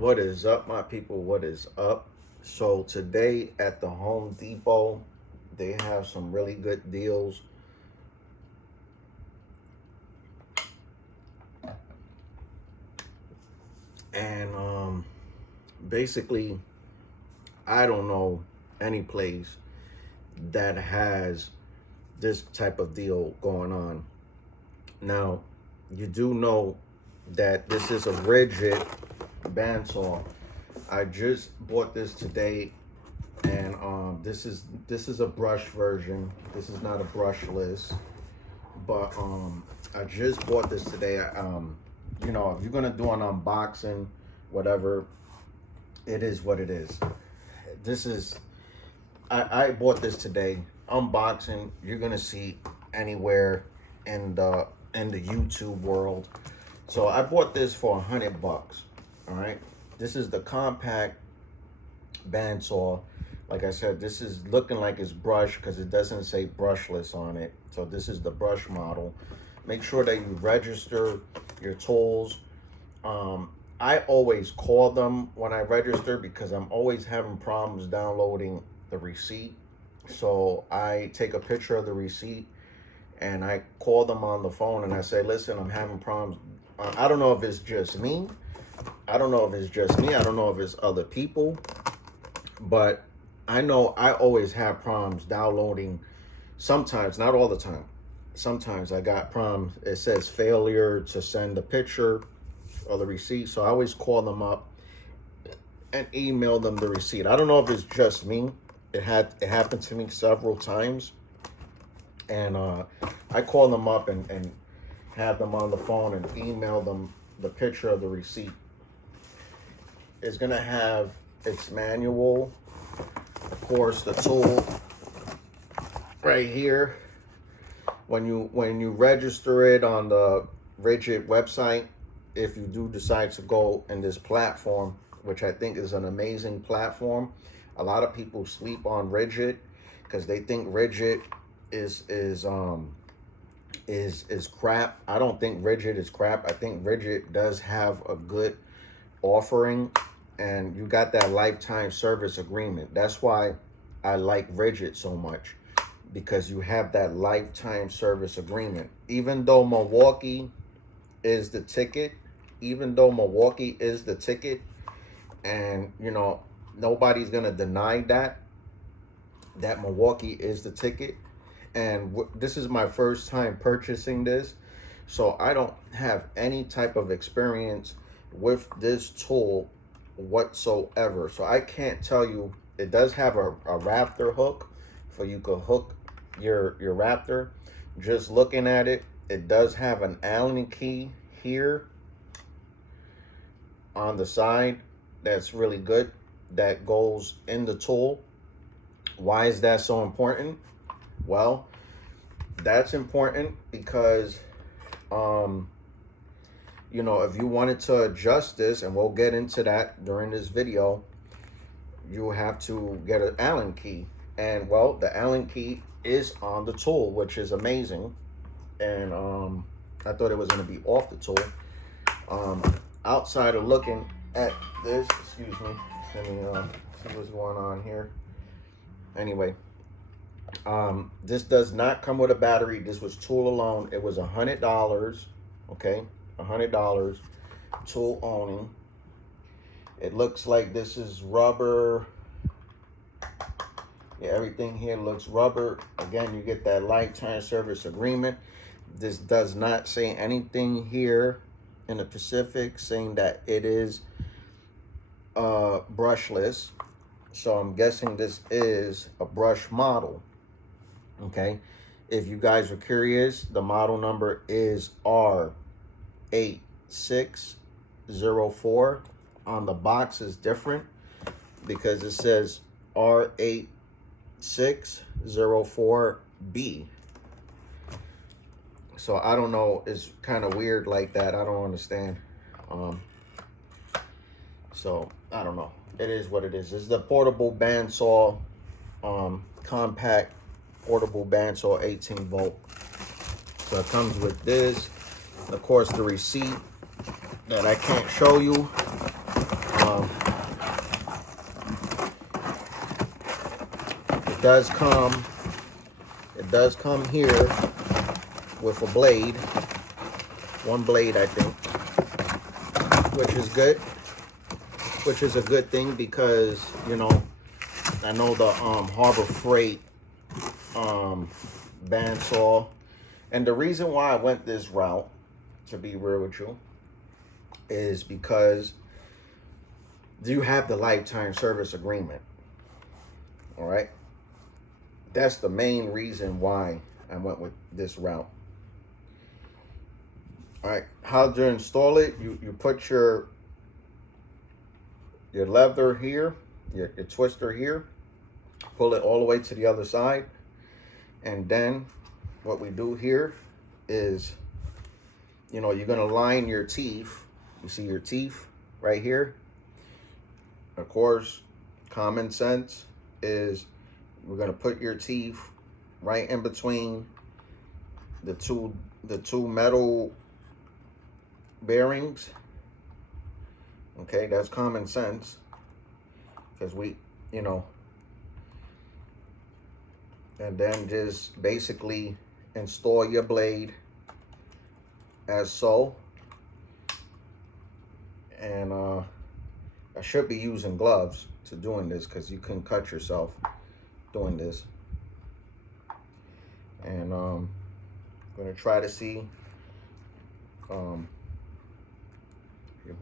What is up, my people? What is up? So today at the Home Depot, they have some really good deals. And basically, I don't know any place that has this type of deal going on. Now, you do know that this is a RIDGID bandsaw. I just bought this today, and this is a brush version. This is not a brushless, but I just bought this today. You know, if you're gonna do an unboxing, whatever, it is what it is. This is I bought this today. Unboxing, you're gonna see anywhere in the YouTube world. So I bought this for $100. All right, this is the compact bandsaw. Like I said, this is looking like it's brush because it doesn't say brushless on it. So this is the brush model. Make sure that you register your tools. I always call them when I register because I'm always having problems downloading the receipt. So I take a picture of the receipt and I call them on the phone and I say, listen, I'm having problems. I don't know if it's just me. I don't know if it's other people, but I know I always have problems downloading. Sometimes, not all the time. Sometimes I got problems. It says failure to send a picture of the receipt. So I always call them up and email them the receipt. I don't know if it's just me. It happened to me several times. And I call them up and have them on the phone and email them the picture of the receipt. It's gonna have its manual, of course, the tool right here. When you register it on the RIDGID website, if you do decide to go in this platform, which I think is an amazing platform, a lot of people sleep on RIDGID because they think RIDGID is crap. I don't think RIDGID is crap. I think RIDGID does have a good offering, and you got that lifetime service agreement. That's why I like RIDGID so much, because you have that lifetime service agreement. Even though Milwaukee is the ticket, and you know, nobody's gonna deny that Milwaukee is the ticket. And this is my first time purchasing this, so I don't have any type of experience with this tool whatsoever. So I can't tell you. It does have a Raptor hook, so you could hook your Raptor. Just looking at it, it does have an Allen key here on the side. That's really good. That goes in the tool. Why is that so important? Well, that's important because you know, if you wanted to adjust this, and we'll get into that during this video, you have to get an Allen key. And well, the Allen key is on the tool, which is amazing. And I thought it was going to be off the tool. Outside of looking at this, excuse me, let me see what's going on here. Anyway, this does not come with a battery. This was tool alone. It was $100. Okay, $100 tool owning. It looks like this is rubber. Yeah, everything here looks rubber. Again, you get that lifetime service agreement. This does not say anything here in the Pacific saying that it is brushless. So I'm guessing this is a brush model. Okay. If you guys are curious, the model number is R8604. On the box is different because it says R8604B. So I don't know, it's kind of weird like that. I don't understand. So I don't know. It is what it is. It's the portable bandsaw, compact portable bandsaw, 18 volt. So it comes with this. Of course, the receipt that I can't show you. it does come here with a blade, one blade, I think, which is good, which is a good thing because, you know, I know the Harbor Freight bandsaw, and the reason why I went this route, to be real with you, is because you have the lifetime service agreement. All right, that's the main reason why I went with this route. All right, how to install it? You put your lever here, your twister here, pull it all the way to the other side, and then what we do here is, you know, you're gonna line your teeth. You see your teeth right here. Of course, common sense is we're gonna put your teeth right in between the two metal bearings. Okay, that's common sense, because we, you know, and then just basically install your blade as so. And I should be using gloves to doing this, because you can cut yourself doing this. And I'm gonna try to see if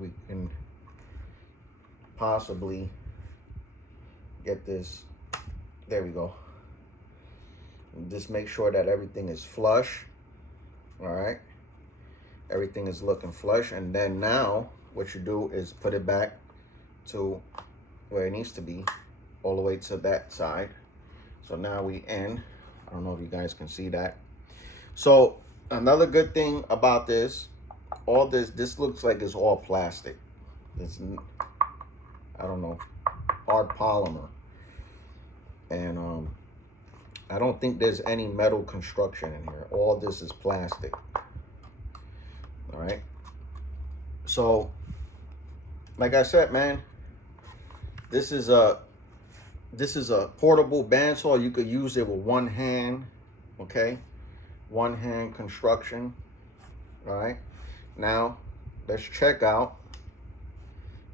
we can possibly get this. There we go. And just make sure that everything is flush. All right, everything is looking flush. And then now what you do is put it back to where it needs to be, all the way to that side. So now we end. I don't know if you guys can see that. So another good thing about this, all this looks like it's all plastic. It's, I don't know, hard polymer. And I don't think there's any metal construction in here. All this is plastic. All right. So, like I said, man, this is a portable bandsaw. You could use it with one hand. Okay, one hand construction. All right. Now, let's check out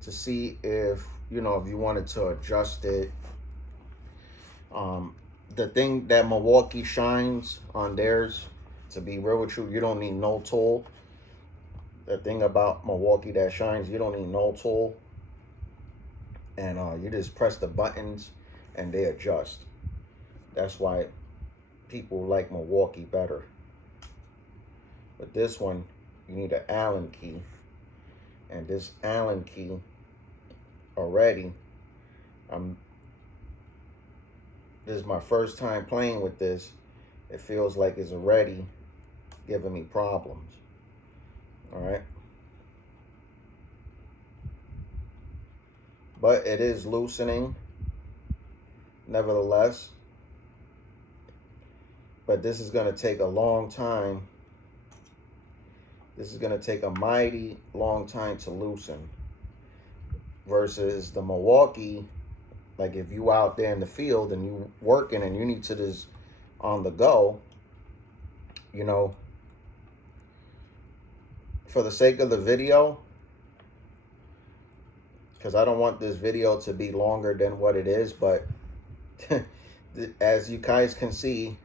to see if, you know, if you wanted to adjust it. The thing that Milwaukee shines on theirs, to be real with you, you don't need no tool. The thing about Milwaukee that shines, you don't need no tool. And you just press the buttons and they adjust. That's why people like Milwaukee better. But this one, you need an Allen key. And this Allen key already, this is my first time playing with this. It feels like it's already giving me problems. All right. But it is loosening, nevertheless. But this is going to take a long time. This is going to take a mighty long time to loosen. Versus the Milwaukee, like if you out there in the field and you working and you need to just on the go, you know, for the sake of the video, because I don't want this video to be longer than what it is, but as you guys can see,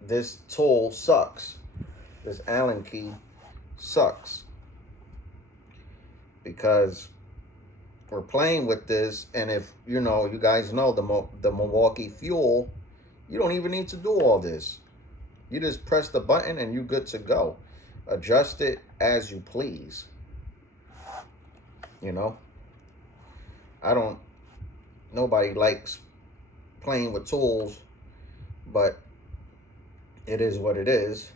this tool sucks. This Allen key sucks. Because we're playing with this, and if, you know, you guys know the Milwaukee Fuel, you don't even need to do all this. You just press the button and you're good to go. Adjust it as you please. You know, nobody likes playing with tools, but it is what it is.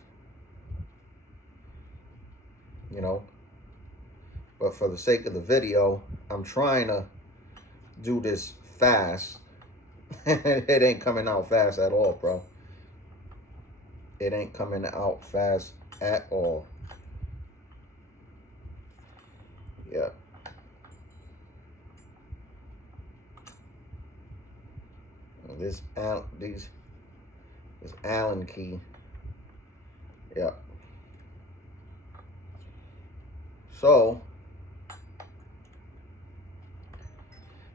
You know, but for the sake of the video, I'm trying to do this fast. It ain't coming out fast at all, bro. It ain't coming out fast at all. Yeah. This Allen key. Yep. So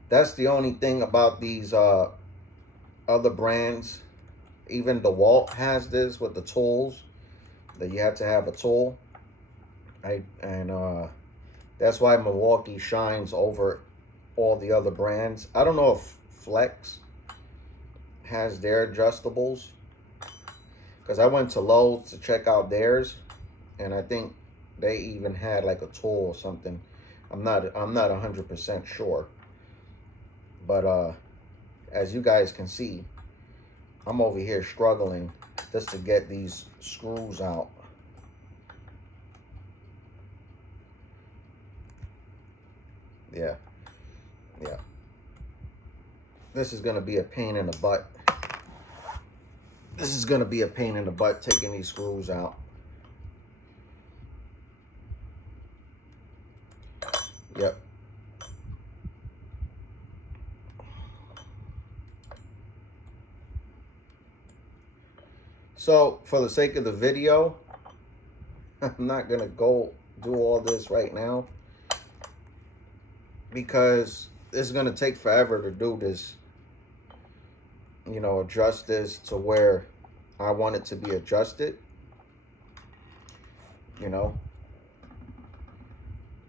that's the only thing about these other brands. Even DeWalt has this with the tools, that you have to have a tool, right? And that's why Milwaukee shines over all the other brands. I don't know if Flex has their adjustables, because I went to Lowe's to check out theirs, and I think they even had like a tool or something. I'm not 100% sure, but as you guys can see, I'm over here struggling just to get these screws out. Yeah. This is gonna be a pain in the butt. This is gonna be a pain in the butt taking these screws out. Yep. So for the sake of the video, I'm not gonna go do all this right now, because it's gonna take forever to do this. You know, adjust this to where I want it to be adjusted. You know,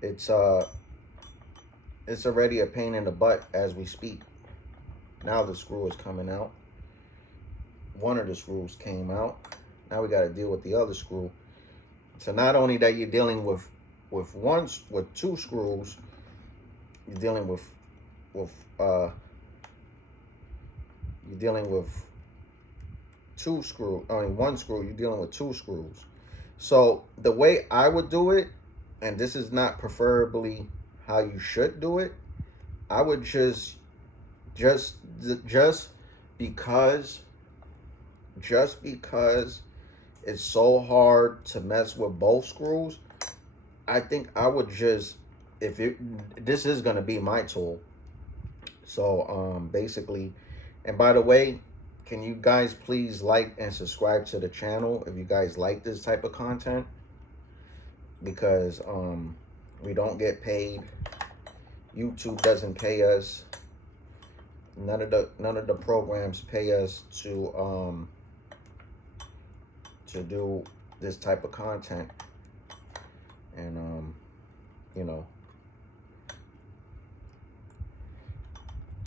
it's already a pain in the butt as we speak. Now the screw is coming out. One of the screws came out. Now we got to deal with the other screw. So not only that you're dealing with two screws, you're dealing with two screws. I mean, one screw. You're dealing with two screws. So the way I would do it, and this is not preferably how you should do it, I would just because it's so hard to mess with both screws, I think I would just, this is going to be my tool. So basically, and by the way, can you guys please like and subscribe to the channel if you guys like this type of content, because we don't get paid. YouTube doesn't pay us. None of the programs pay us to do this type of content. And you know,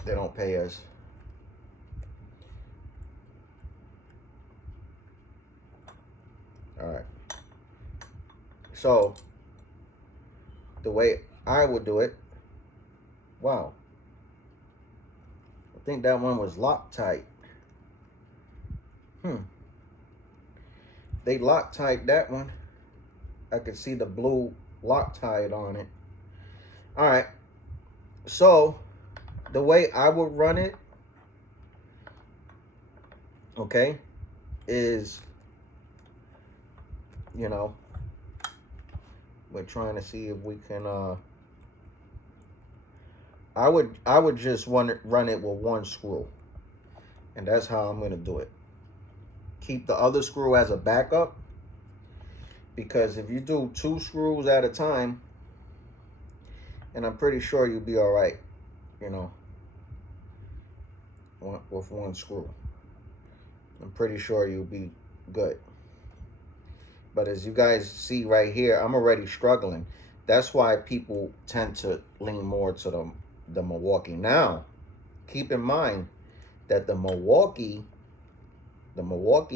they don't pay us. All right. So the way I would do it, wow, I think that one was Loctite. They Loctite that one. I could see the blue Loctite on it. All right. So the way I would run it, okay, is, you know, we're trying to see if we can I would just run it with one screw, and that's how I'm going to do it. Keep the other screw as a backup, because if you do two screws at a time, and I'm pretty sure you'll be all right, you know, with one screw. I'm pretty sure you'll be good. But as you guys see right here, I'm already struggling. That's why people tend to lean more to the Milwaukee. Now, keep in mind that the Milwaukee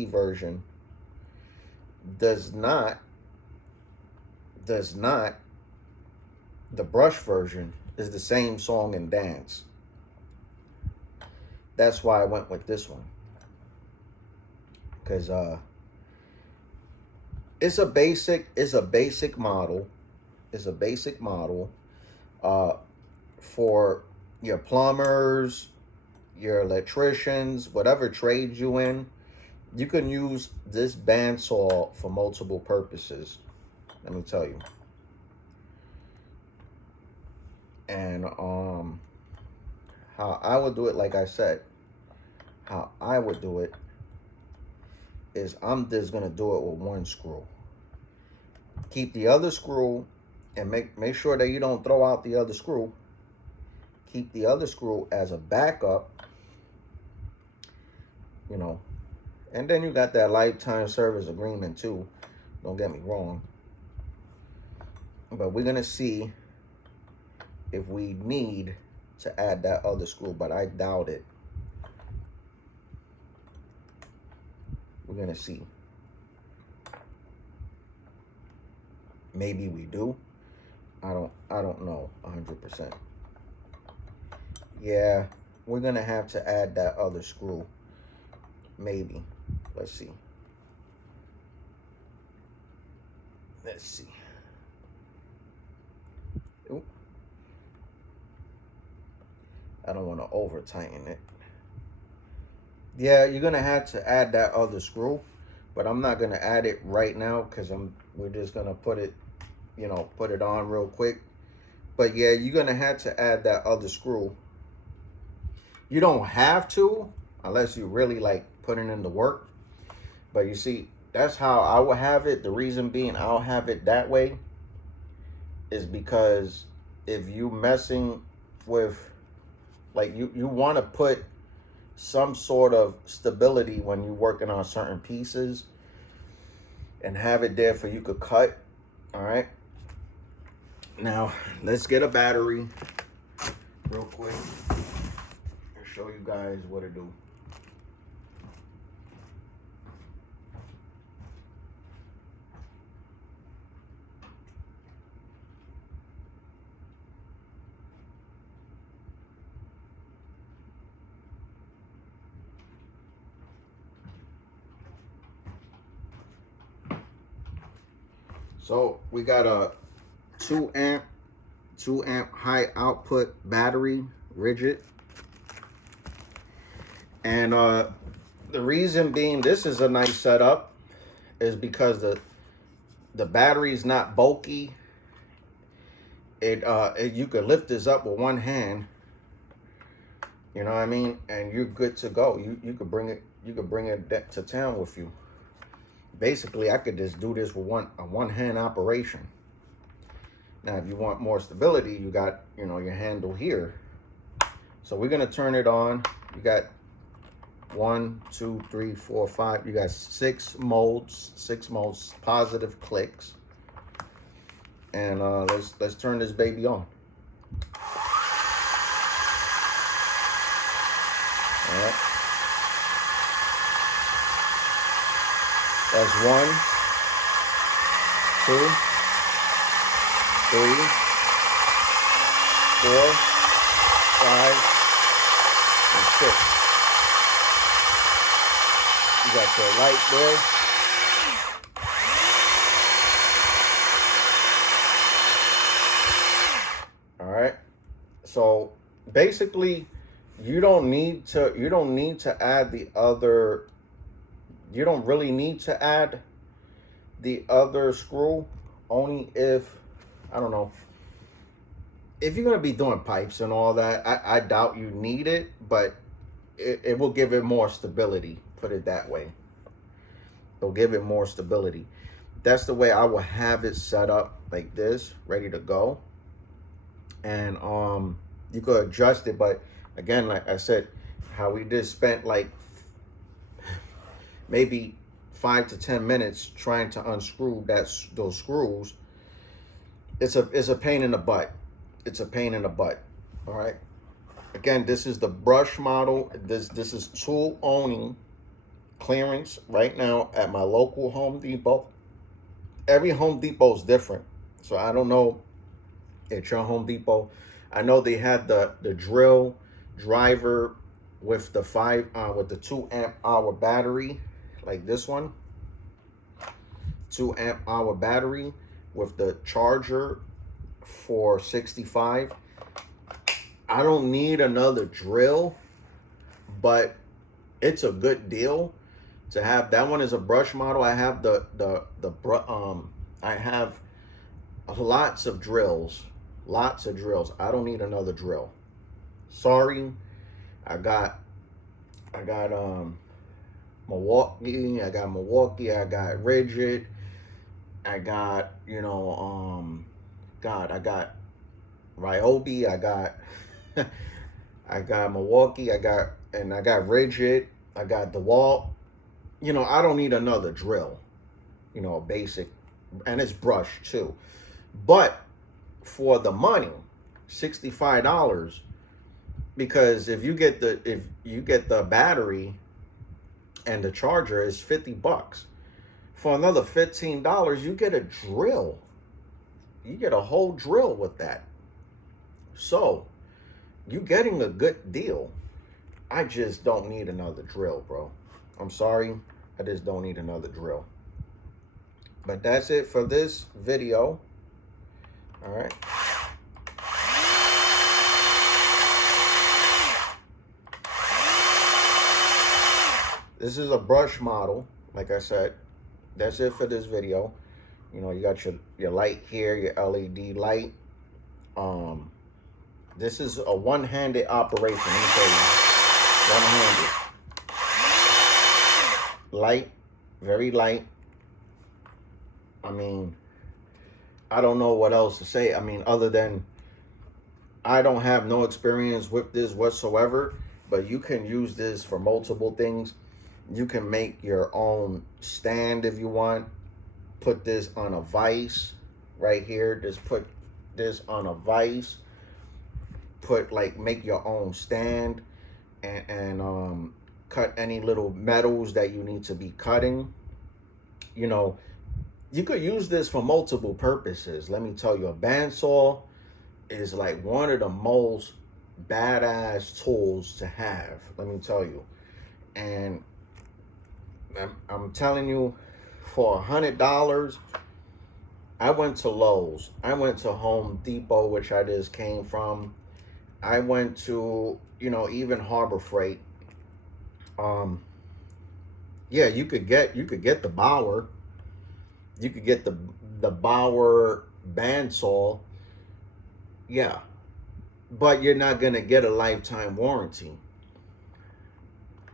version does not, the brush version is the same song and dance. That's why I went with this one, because it's a basic model. It's a basic model for your plumbers, your electricians, whatever trade you in. You can use this bandsaw for multiple purposes, let me tell you. And how I would do it, like I said, how I would do it is I'm just gonna do it with one screw. Keep the other screw and make sure that you don't throw out the other screw. Keep the other screw as a backup, you know. And then you got that lifetime service agreement too. Don't get me wrong. But we're gonna see if we need to add that other screw, but I doubt it. We're gonna see. Maybe we do. I don't know 100%. Yeah, we're gonna have to add that other screw. Maybe. Let's see. Let's see. Oop. I don't want to over tighten it. Yeah, you're gonna have to add that other screw, but I'm not gonna add it right now because we're just gonna put it, you know, put it on real quick. But yeah, you're gonna have to add that other screw. You don't have to unless you really like putting in the work. But you see, that's how I will have it. The reason being I'll have it that way is because if you messing with, like, you want to put some sort of stability when you're working on certain pieces and have it there for you could cut. All right. Now let's get a battery real quick and show you guys what to do. So we got a 2 amp high output battery, RIDGID. And the reason being this is a nice setup is because the battery is not bulky. You could lift this up with one hand, you know what I mean, and you're good to go. You could bring it to town with you. Basically, I could just do this with a one-hand operation. Now, if you want more stability, you got, you know, your handle here. So we're gonna turn it on. You got 1, 2, 3, 4, 5. You got 6 modes, positive clicks. And let's turn this baby on. All right. That's 1, 2, 3, 4, 5, and 6. You got your light there. All right. So basically, you don't need to add the other. You don't really need to add the other screw, only if, I don't know, if you're going to be doing pipes and all that. I doubt you need it, but it will give it more stability, put it that way. It'll give it more stability. That's the way I will have it set up, like this, ready to go. And you could adjust it, but again, like I said, how we just spent like maybe 5 to 10 minutes trying to unscrew those screws. It's a pain in the butt. It's a pain in the butt. All right. Again, this is the brush model. This is tool owning clearance right now at my local Home Depot. Every Home Depot is different, so I don't know at your Home Depot. I know they had the drill driver with the 2 amp hour battery, like this one. 2 amp hour battery with the charger for 65. I don't need another drill, but it's a good deal to have. That one is a brush model. I have I have lots of drills. I don't need another drill. Sorry, I got I got Milwaukee. I got RIDGID. I got, I got Ryobi. I got Milwaukee. I got RIDGID. I got DeWalt. I don't need another drill. Basic, and it's brushed too. But for the money, $65, because if you get the battery and the charger is $50. For another $15, you get a drill. You get a whole drill with that. So you're getting a good deal. I just don't need another drill, bro. I'm sorry. I just don't need another drill. But that's it for this video. All right. This is a brush model, like I said. That's it for this video. You got your light here, your LED light. This is a one-handed operation. Let me tell you. One-handed. Light, very light. I mean, I don't know what else to say. I mean, other than I don't have no experience with this whatsoever, but you can use this for multiple things. You can make your own stand if you want. Put this on a vise right here. Just put this on a vise. Make your own stand and cut any little metals that you need to be cutting. You could use this for multiple purposes. Let me tell you, a bandsaw is like one of the most badass tools to have. Let me tell you. And I'm telling you, for $100, I went to Lowe's. I went to Home Depot, which I just came from. I went to, even Harbor Freight. Yeah, you could get the Bauer. You could get the Bauer bandsaw. Yeah. But you're not going to get a lifetime warranty.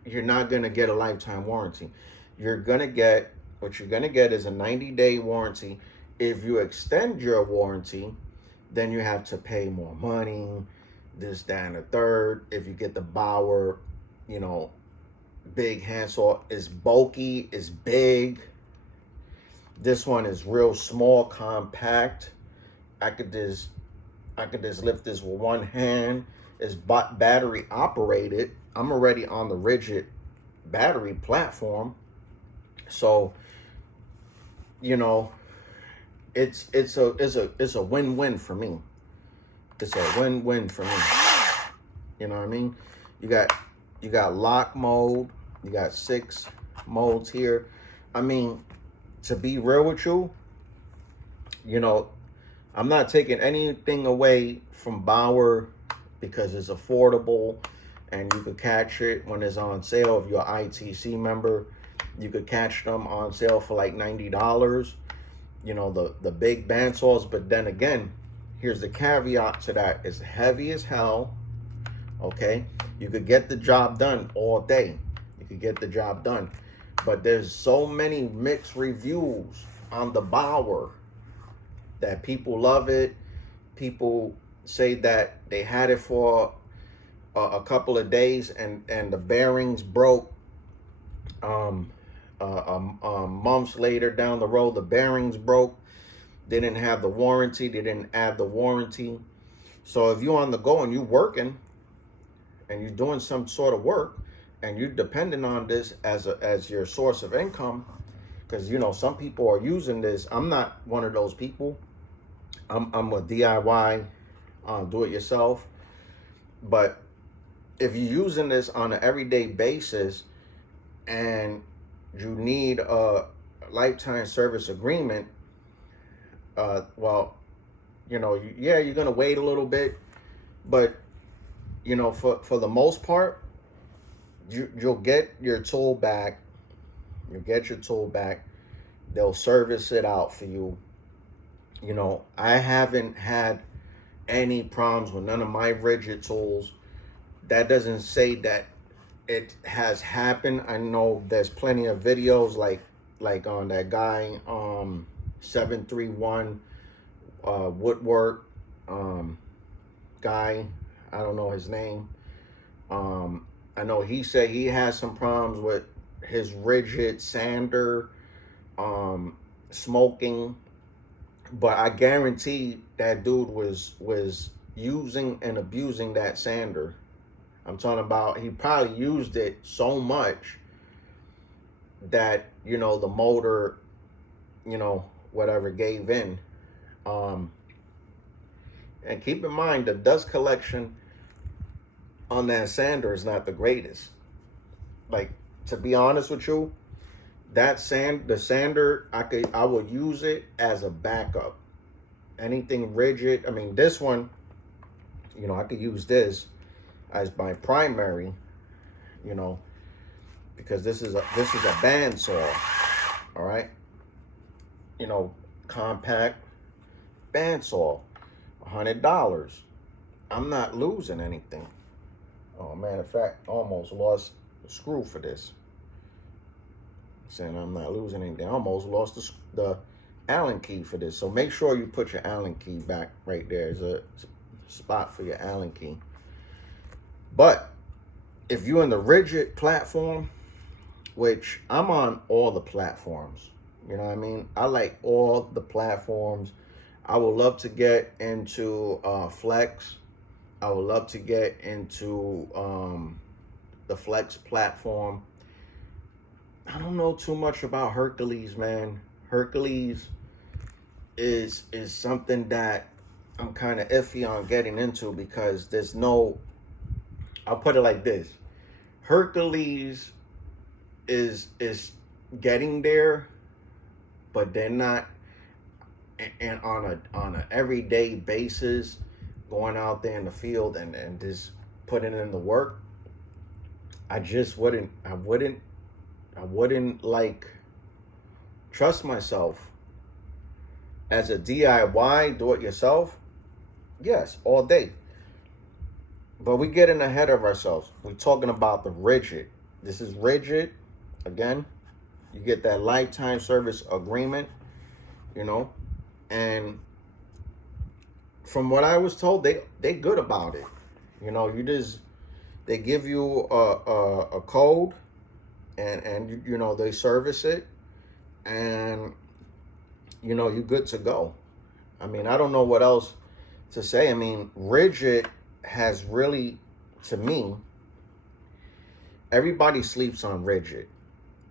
You're not going to get a lifetime warranty. What you're going to get is a 90-day warranty. If you extend your warranty, then you have to pay more money, this, that, and the third. If you get the Bauer, big handsaw, is bulky, is big. This one is real small, compact. I could just lift this with one hand. It's battery operated. I'm already on the RIDGID battery platform. So, it's a win-win for me. It's a win-win for me. You know what I mean? You got lock mode. You got 6 modes here. I mean, to be real with you, I'm not taking anything away from Bauer because it's affordable and you could catch it when it's on sale. If you're an ITC member, you could catch them on sale for like $90. The big bandsaws. But then again, here's the caveat to that. It's heavy as hell. Okay, you could get the job done all day. You could get the job done. But there's so many mixed reviews on the Bauer that people love it. People say that they had it for a couple of days and the bearings broke. Months later down the road, the bearings broke. They didn't have the warranty. They didn't add the warranty. So if you're on the go and you're working and you're doing some sort of work and you're depending on this as your source of income, because some people are using this. I'm not one of those people. I'm a DIY, do it yourself. But if you're using this on an everyday basis and you need a lifetime service agreement, well, you're going to wait a little bit, but for the most part, you'll get your tool back. You'll get your tool back. They'll service it out for you. I haven't had any problems with none of my RIDGID tools. That doesn't say that it has happened. I know there's plenty of videos like on that guy 731 woodwork guy. I don't know his name. I know he said he has some problems with his RIDGID sander smoking, but I guarantee that dude was using and abusing that sander. I'm talking about he probably used it so much that, you know, the motor, you know, whatever gave in. And keep in mind the dust collection on that sander is not the greatest. Like, to be honest with you, the sander, I will use it as a backup. Anything rigid, I mean, this one, you know, I could use this as my primary, you know, because this is a bandsaw, all right, you know, compact bandsaw, $100. I'm not losing anything. Oh, matter of fact, almost lost the screw for this. Saying I'm not losing anything. I almost lost the Allen key for this. So make sure you put your Allen key back right there. There's a spot for your Allen key. But if you're in the RIDGID platform, which I'm on all the platforms, you know what I mean? I like all the platforms. I would love to get into Flex. I would love to get into the Flex platform. I don't know too much about Hercules, man. Hercules is something that I'm kind of iffy on getting into because there's no, I'll put it like this. Hercules is getting there, but they're not, and on a everyday basis, going out there in the field and just putting in the work. I wouldn't like trust myself as a DIY, do it yourself. Yes, all day. But we're getting ahead of ourselves. We're talking about the RIDGID. This is RIDGID. Again, you get that lifetime service agreement, you know, and from what I was told, they good about it. You know, they give you a code, and you know, they service it, and you know, you're good to go. I mean, I don't know what else to say. I mean, RIDGID has really, to me, everybody sleeps on RIDGID.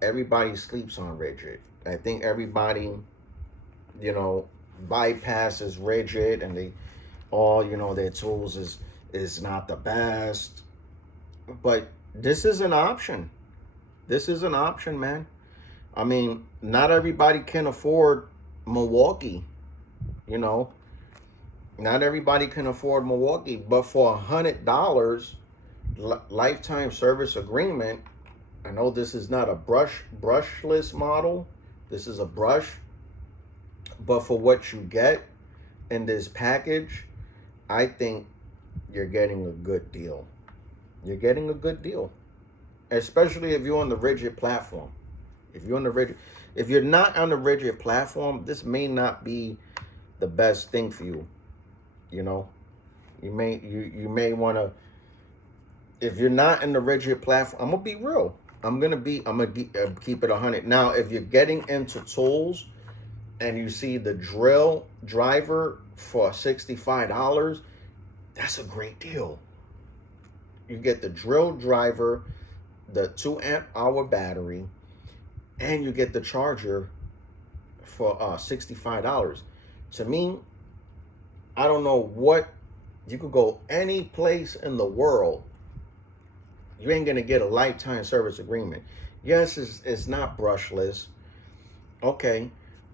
Everybody sleeps on RIDGID. I think everybody, you know, bypasses RIDGID, and they all, you know, their tools is not the best. But this is an option. This is an option, man. I mean, not everybody can afford Milwaukee, you know. Not everybody can afford Milwaukee, but for $100 lifetime service agreement, I know this is not a brushless model. This is a brush, but for what you get in this package, I think you're getting a good deal. You're getting a good deal, especially if you're on the RIDGID platform. If you're not on the RIDGID platform, this may not be the best thing for you. You know, you may want to. If you're not in the RIDGID platform, I'm gonna be real. I'm gonna keep it 100. Now, if you're getting into tools and you see the drill driver for $65, that's a great deal. You get the drill driver, the 2 amp hour battery, and you get the charger for $65. To me, I don't know what, you could go any place in the world, you ain't gonna get a lifetime service agreement. Yes, it's not brushless, okay,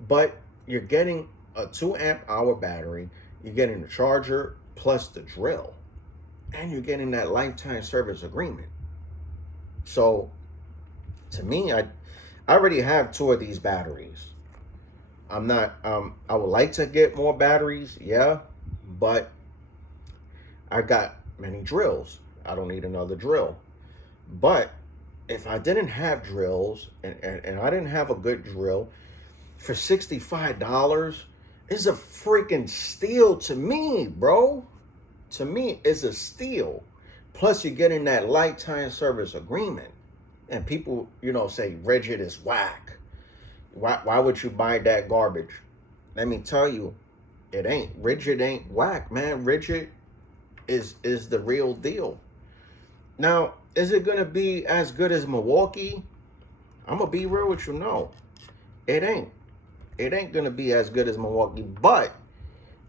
but you're getting a 2 amp hour battery, you're getting the charger plus the drill, and you're getting that lifetime service agreement. So to me, I already have 2 of these batteries. I'm not, I would like to get more batteries, yeah, but I got many drills. I don't need another drill. But if I didn't have drills and I didn't have a good drill, for $65 is a freaking steal to me, bro. To me, it's a steal. Plus, you're getting that lifetime service agreement. And people, say RIDGID is whack. Why would you buy that garbage? Let me tell you, it ain't. RIDGID ain't whack, man. RIDGID is the real deal. Now, is it gonna be as good as Milwaukee? I'm gonna be real with you. No, it ain't. It ain't gonna be as good as Milwaukee, but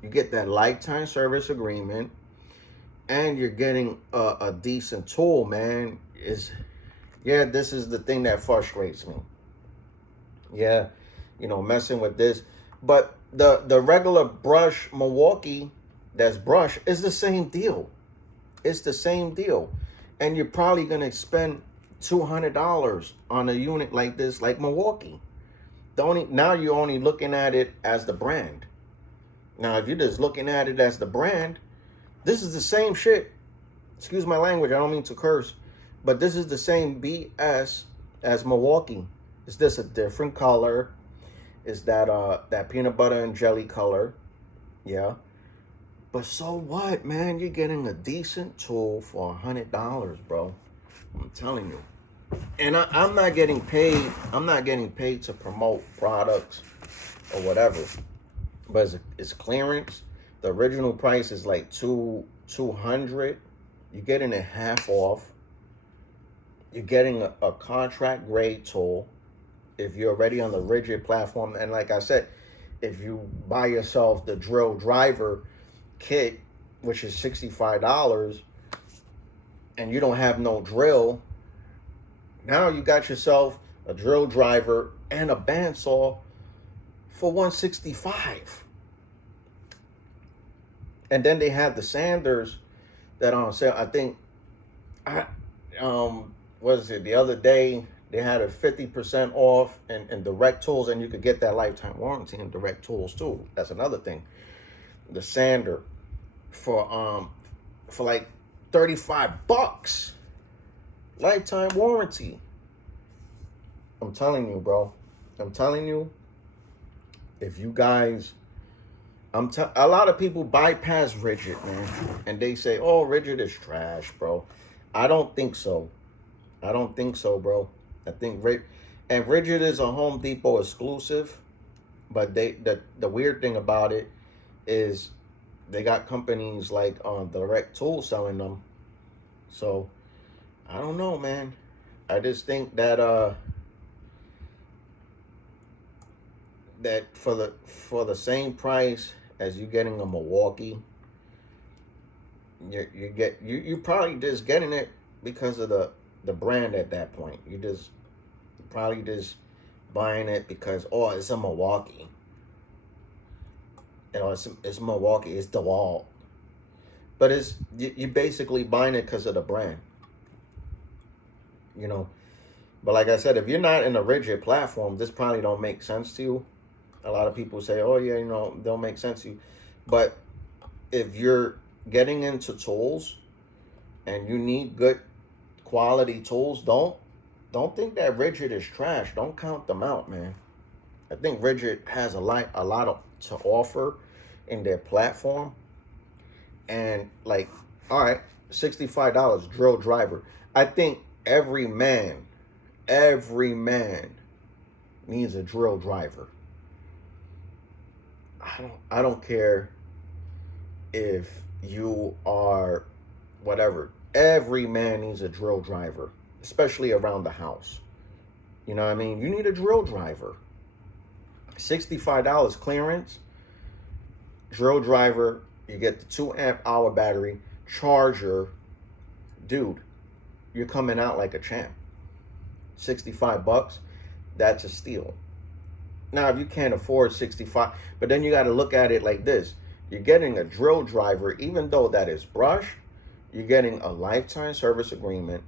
you get that lifetime service agreement, and you're getting a decent tool, man. This is the thing that frustrates me. Yeah, messing with this, but the regular brush Milwaukee that's brush is the same deal. It's the same deal, and you're probably gonna spend $200 on a unit like this, like Milwaukee. Now you're only looking at it as the brand. Now, if you're just looking at it as the brand, this is the same shit. Excuse my language, I don't mean to curse, but this is the same BS as Milwaukee. It's just a different color. It's that peanut butter and jelly color. Yeah. But so what, man? You're getting a decent tool for $100, bro. I'm telling you. And I'm not getting paid. I'm not getting paid to promote products or whatever. But it's clearance. The original price is like $200. You're getting it half off. You're getting a contract grade tool. If you're already on the RIDGID platform, and like I said, if you buy yourself the drill driver kit, which is $65, and you don't have no drill, now you got yourself a drill driver and a bandsaw for $165. And then they have the sanders that are on sale. I think the other day they had a 50% off in direct tools, and you could get that lifetime warranty in direct tools too. That's another thing. The sander for like $35. Lifetime warranty. I'm telling you, bro. I'm telling you, if you guys, a lot of people bypass RIDGID, man, and they say, "Oh, RIDGID is trash, bro." I don't think so. I don't think so, bro. I think RIDGID is a Home Depot exclusive, but the weird thing about it is they got companies like Direct Tool selling them. So I don't know, man. I just think that that for the same price as you getting a Milwaukee, you probably just getting it because of the brand at that point. You're probably just buying it because it's a Milwaukee. It's Milwaukee. It's DeWalt. But you're basically buying it because of the brand. But like I said, if you're not in a RIDGID platform, this probably don't make sense to you. A lot of people say, "Oh yeah, don't make sense to you." But if you're getting into tools and you need good quality tools, don't think that RIDGID is trash. Don't count them out, man. I think RIDGID has a lot to offer in their platform. And like, all right, $65 drill driver. I think every man needs a drill driver. I don't care if you are whatever. Every man needs a drill driver, especially around the house. You know what I mean? You need a drill driver. $65 clearance, drill driver, you get the 2 amp-hour battery, charger. Dude, you're coming out like a champ. $65, that's a steal. Now, if you can't afford 65, but then you got to look at it like this. You're getting a drill driver, even though that is brush, you're getting a lifetime service agreement.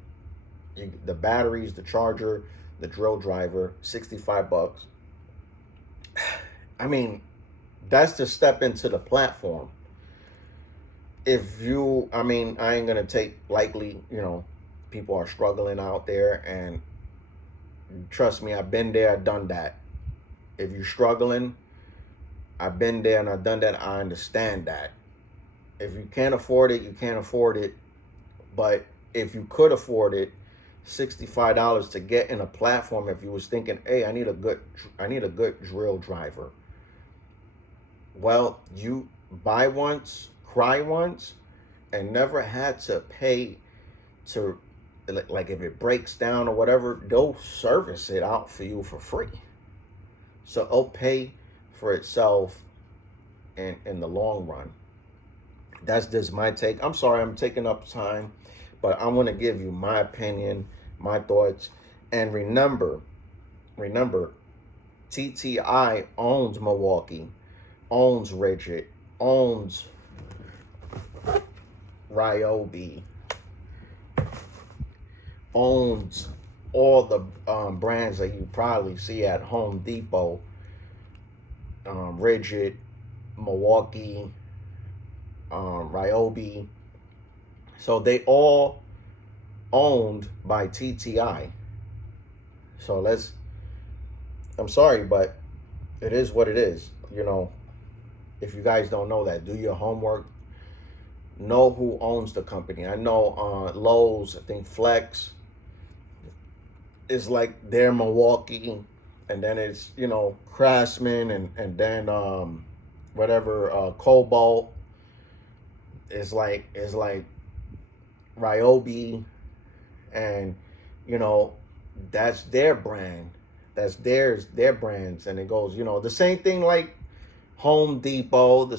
The batteries, the charger, the drill driver, $65. I mean, that's the step into the platform. I ain't going to take likely, people are struggling out there, and trust me, I've been there, done that. If you're struggling, I've been there and I've done that. I understand that. If you can't afford it, you can't afford it. But if you could afford it, $65 to get in a platform. If you was thinking, hey, I need a good drill driver. Well, you buy once, cry once, and never had to pay to, like, if it breaks down or whatever, they'll service it out for you for free. So it'll pay for itself in the long run. That's just my take. I'm sorry I'm taking up time, but I want to give you my opinion, my thoughts. And remember, TTI owns Milwaukee, owns RIDGID, owns RYOBI, owns all the brands that you probably see at Home Depot. RIDGID, Milwaukee, RYOBI. So they all owned by TTI. So I'm sorry, but it is what it is. You know, if you guys don't know that, do your homework. Know who owns the company. I know Lowe's, I think Flex is like their Milwaukee, and then it's, you know, Craftsman, and then whatever, Cobalt is like RYOBI, and you know, that's their brand, that's their brands, and it goes, you know, the same thing like Home Depot,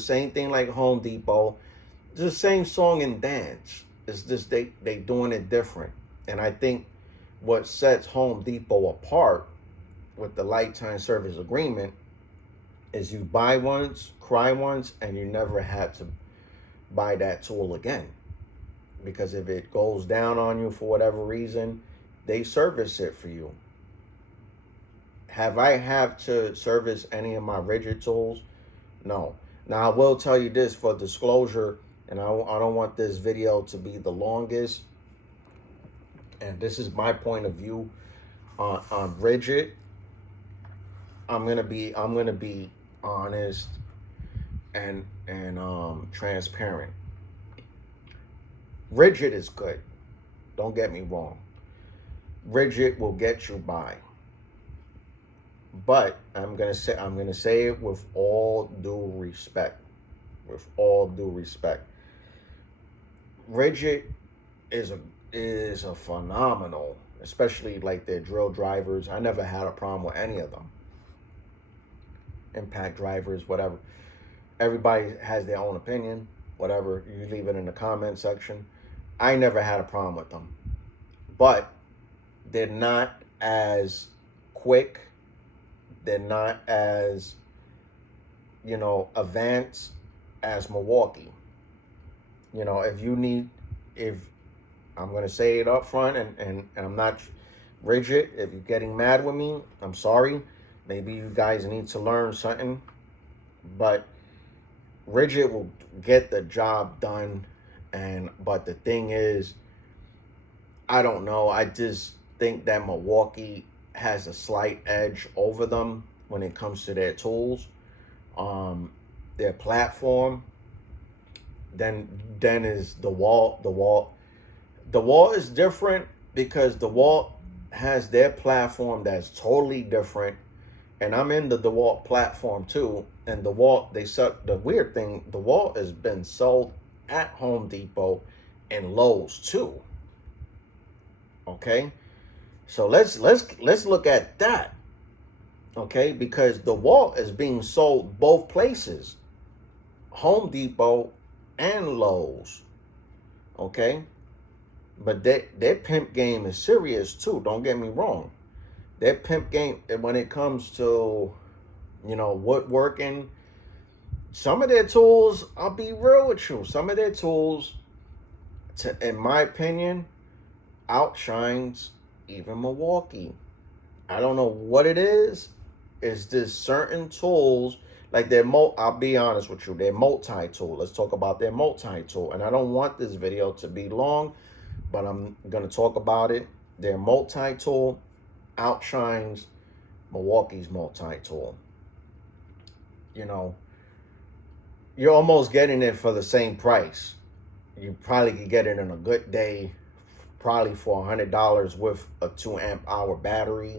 It's the same song and dance. It's just they doing it different. And I think what sets Home Depot apart with the lifetime service agreement is you buy once, cry once, and you never had to buy that tool again. Because if it goes down on you for whatever reason, they service it for you. Have I had to service any of my RIDGID tools? No. Now, I will tell you this for disclosure, and I don't want this video to be the longest. And this is my point of view on RIDGID. I'm gonna be honest and transparent. RIDGID is good. Don't get me wrong. RIDGID will get you by. But I'm gonna say it with all due respect. With all due respect. RIDGID is a phenomenal, especially like their drill drivers. I never had a problem with any of them. Impact drivers, whatever. Everybody has their own opinion. Whatever, you leave it in the comment section. I never had a problem with them. But they're not as quick. They're not as, you know, advanced as Milwaukee. You know, if I'm going to say it up front, and I'm not RIDGID, if you're getting mad with me, I'm sorry. Maybe you guys need to learn something. But RIDGID will get the job done. But the thing is, I don't know. I just think that Milwaukee has a slight edge over them when it comes to their tools, their platform. Then is DeWalt. DeWalt is different because DeWalt has their platform that's totally different, and I'm in the DeWalt platform too. And DeWalt, the weird thing, DeWalt has been sold at Home Depot and Lowe's too. Okay. So let's look at that, okay? Because DeWalt is being sold both places, Home Depot and Lowe's, okay? But their pimp game is serious too. Don't get me wrong. Their pimp game, when it comes to, you know, woodworking, some of their tools, I'll be real with you, some of their tools, in my opinion, outshines even Milwaukee. I don't know what it is. It's just certain tools, like I'll be honest with you, their multi-tool. Let's talk about their multi-tool. And I don't want this video to be long, but I'm going to talk about it. Their multi-tool outshines Milwaukee's multi-tool. You know, you're almost getting it for the same price. You probably could get it in a good day, probably for $100 with a 2 amp hour battery.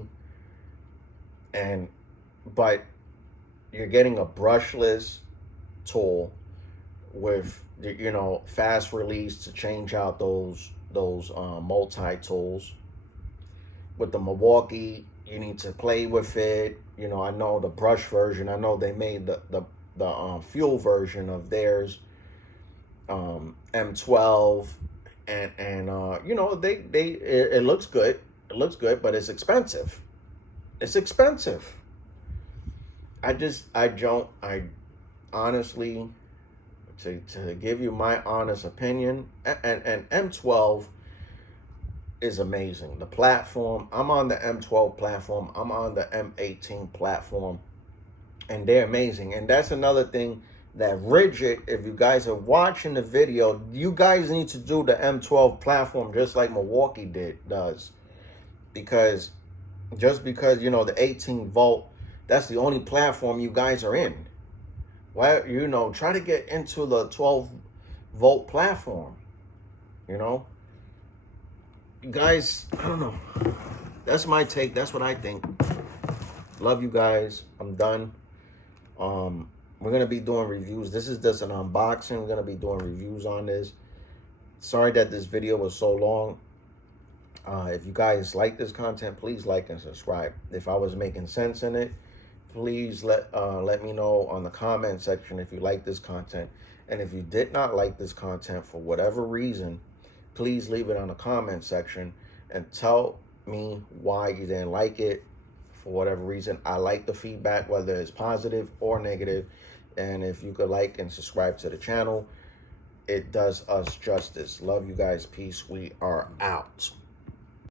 But you're getting a brushless tool with, you know, fast release to change out those multi tools. With the Milwaukee, you need to play with it. You know, I know the brush version. I know they made the fuel version of theirs, M12, and you know, it looks good. It looks good, but it's expensive. It's expensive. I honestly, to give you my honest opinion, and M12 is amazing. The platform, I'm on the M12 platform, I'm on the M18 platform, and they're amazing. And that's another thing that RIDGID, if you guys are watching the video, you guys need to do the M12 platform just like Milwaukee does. Because just because, you know, the 18 volt, that's the only platform you guys are in. Well, you know, try to get into the 12 volt platform, you know. You guys, I don't know. That's my take. That's what I think. Love you guys. I'm done. We're going to be doing reviews. This is just an unboxing. We're going to be doing reviews on this. Sorry that this video was so long. If you guys like this content, please like and subscribe. If I was making sense in it, please let me know on the comment section if you like this content. And if you did not like this content for whatever reason, please leave it on the comment section and tell me why you didn't like it. For whatever reason, I like the feedback, whether it's positive or negative. And if you could like and subscribe to the channel, it does us justice. Love you guys. Peace. We are out.